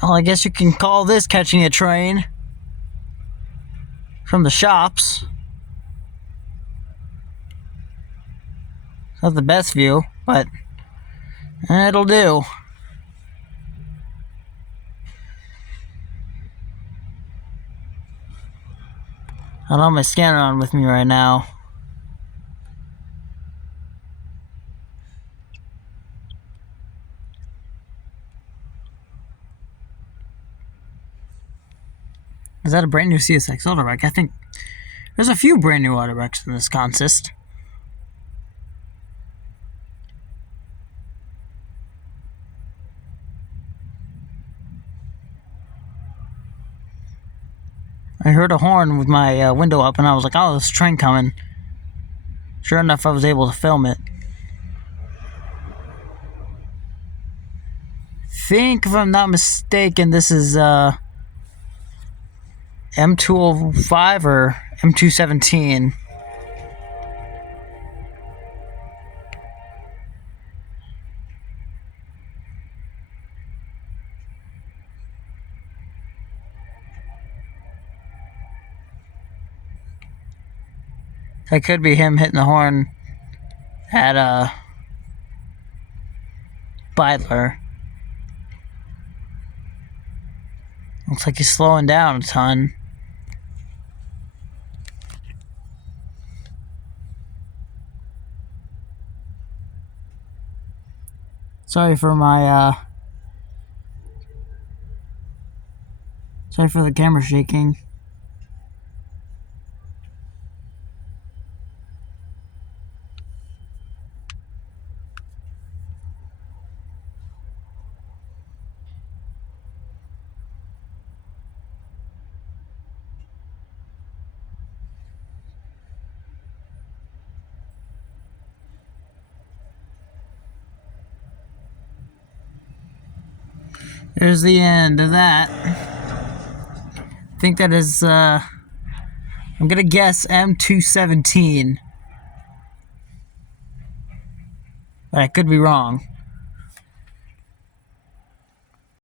Well, I guess you can call this catching a train from the shops. Not the best view, but it'll do. I don't have my scanner on with me right now. Is that a brand new CSX Autowreck? I think there's a few brand new Autowrecks in this consist. I heard a horn with my window up and I was like, oh, there's a train coming. Sure enough, I was able to film it. I think, if I'm not mistaken, this is M205 or M217. That could be him hitting the horn at Beidler. Looks like he's slowing down a ton. Sorry for the camera shaking. There's the end of that. I think that is, I'm gonna guess M217. But I could be wrong.